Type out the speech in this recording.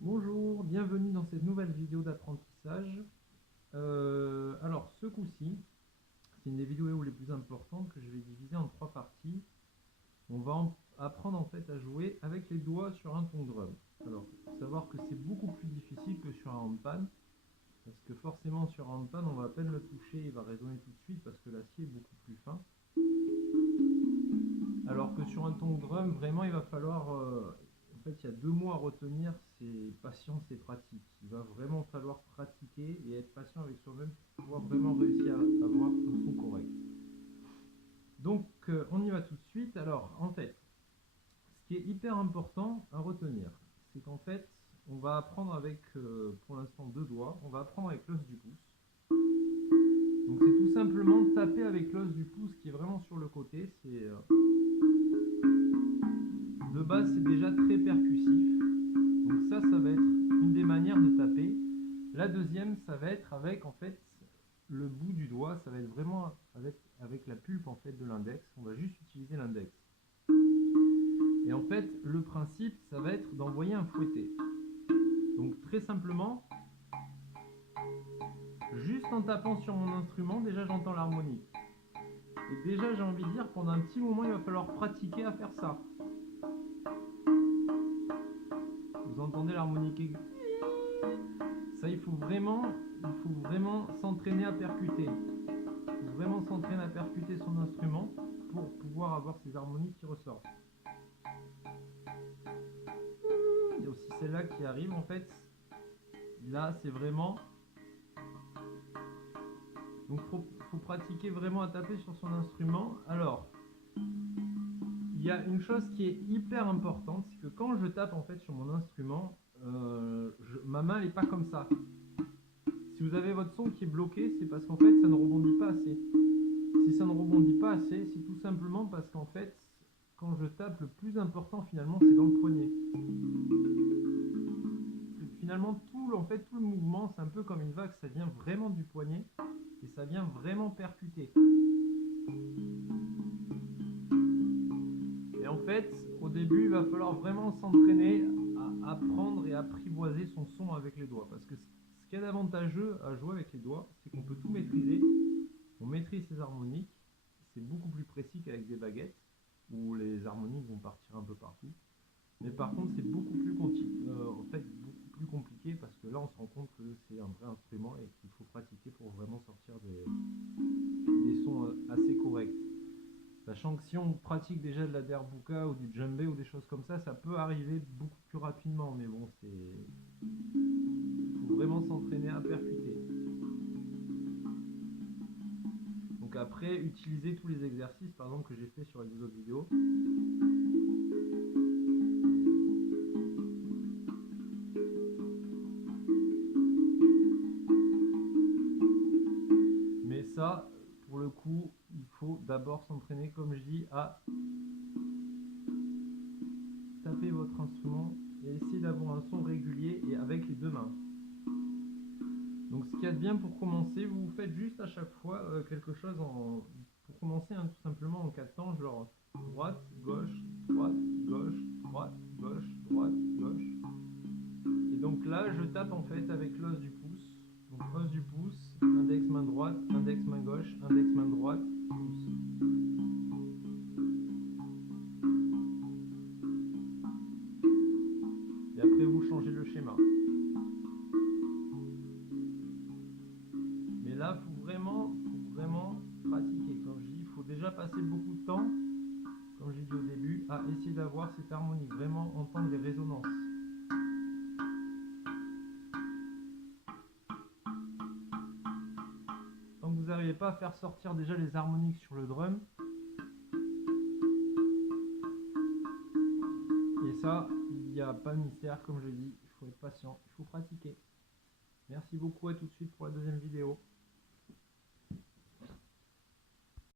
Bonjour, bienvenue dans cette nouvelle vidéo d'apprentissage. Alors ce coup-ci, c'est une des vidéos les plus importantes que je vais diviser en 3 parties. On va apprendre en fait à jouer avec les doigts sur un Tongue drum. Alors il faut savoir que c'est beaucoup plus difficile que sur un handpan, parce que forcément sur un handpan on va à peine le toucher, il va résonner tout de suite parce que l'acier est beaucoup plus fin. Alors que sur un Tongue drum, vraiment il va falloir... en fait, il y a 2 mots à retenir, c'est patience et pratique. Il va vraiment falloir pratiquer et être patient avec soi-même pour pouvoir vraiment réussir à avoir un son correct. Donc, on y va tout de suite. Alors, en fait, ce qui est hyper important à retenir, c'est qu'en fait, on va apprendre avec, pour l'instant, 2 doigts. On va apprendre avec l'os du pouce. Donc, c'est tout simplement taper avec l'os du pouce qui est vraiment sur le côté. C'est... de base, c'est déjà très percussif. Donc ça va être une des manières de taper. La deuxième, ça va être avec en fait le bout du doigt, ça va être vraiment avec la pulpe en fait de l'index. On va juste utiliser l'index. Et en fait, le principe, ça va être d'envoyer un fouetté. Donc très simplement, juste en tapant sur mon instrument, déjà j'entends l'harmonie. Et déjà j'ai envie de dire, pendant un petit moment, il va falloir pratiquer à faire ça. Vous entendez l'harmonique aiguë? Ça, il faut vraiment s'entraîner à percuter. Il faut vraiment s'entraîner à percuter son instrument pour pouvoir avoir ces harmonies qui ressortent. Il y a aussi celle-là qui arrive en fait. Là, c'est vraiment... Donc, faut pratiquer vraiment à taper sur son instrument. Alors, il y a une chose qui est hyper importante, c'est que quand je tape en fait sur mon instrument, ma main n'est pas comme ça. Si vous avez votre son qui est bloqué, c'est parce qu'en fait ça ne rebondit pas assez. Si ça ne rebondit pas assez, c'est tout simplement parce qu'en fait, quand je tape, le plus important finalement c'est dans le poignet. Finalement tout le mouvement, c'est un peu comme une vague, ça vient vraiment du poignet et ça vient vraiment percuter. Et en fait, au début, il va falloir vraiment s'entraîner à apprendre et apprivoiser son son avec les doigts. Parce que ce qu'il y a d'avantageux à jouer avec les doigts, c'est qu'on peut tout maîtriser. On maîtrise ses harmoniques. C'est beaucoup plus précis qu'avec des baguettes, où les harmoniques vont partir un peu partout. Mais par contre, c'est beaucoup plus compliqué parce que là, on se rend compte que c'est un vrai instrument et qu'il faut pratiquer pour vraiment sortir des sons assez corrects. Sachant que si on pratique déjà de la derbuka ou du djembé ou des choses comme ça peut arriver beaucoup plus rapidement. Mais bon, il faut vraiment s'entraîner à percuter. Donc après, utiliser tous les exercices, par exemple, que j'ai fait sur les 2 autres vidéos. Mais ça, pour le coup, il faut d'abord s'entraîner, comme je dis, à taper votre instrument et essayer d'avoir un son régulier et avec les 2 mains. Donc ce qu'il y a de bien pour commencer, vous faites juste à chaque fois quelque chose pour commencer tout simplement en 4 temps, genre droite, gauche, droite, gauche, droite, gauche, droite, gauche. Et donc là, je tape en fait avec l'os du pouce. Donc os du pouce, index main droite, index main gauche, index main droite, pouce. Et après vous changez le schéma. Mais là, faut vraiment pratiquer. Comme je dis, il faut déjà passer beaucoup de temps, comme j'ai dit au début, à essayer d'avoir cette harmonie, vraiment entendre les résonances. Tant que vous n'arrivez pas à faire sortir déjà les harmoniques sur le drum, et ça, il n'y a pas de mystère, comme je dis, il faut être patient, il faut pratiquer. Merci beaucoup, à tout de suite pour la 2e vidéo.